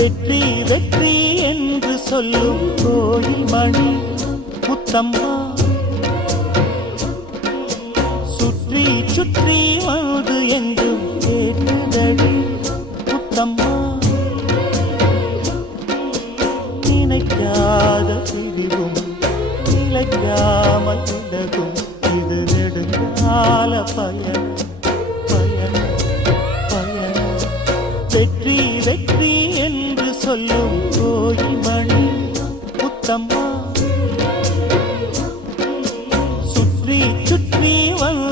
வெற்றி வெற்றி என்று சொல்லும் கோயில் மணி முத்தம்மா, சுற்றி சுற்றி வந்து எங்கும் கேட்டுதடி முத்தம்மா. நினைக்காத பிரிவும் நிலைக்காமல் உலகும், இது நெடுங்கால பயணம் பயணம் பயணம். வெற்றி வெற்றி என்று சொல்லும் கோயில் மணி முத்தம்மா, சுற்றி சுற்றி வந்து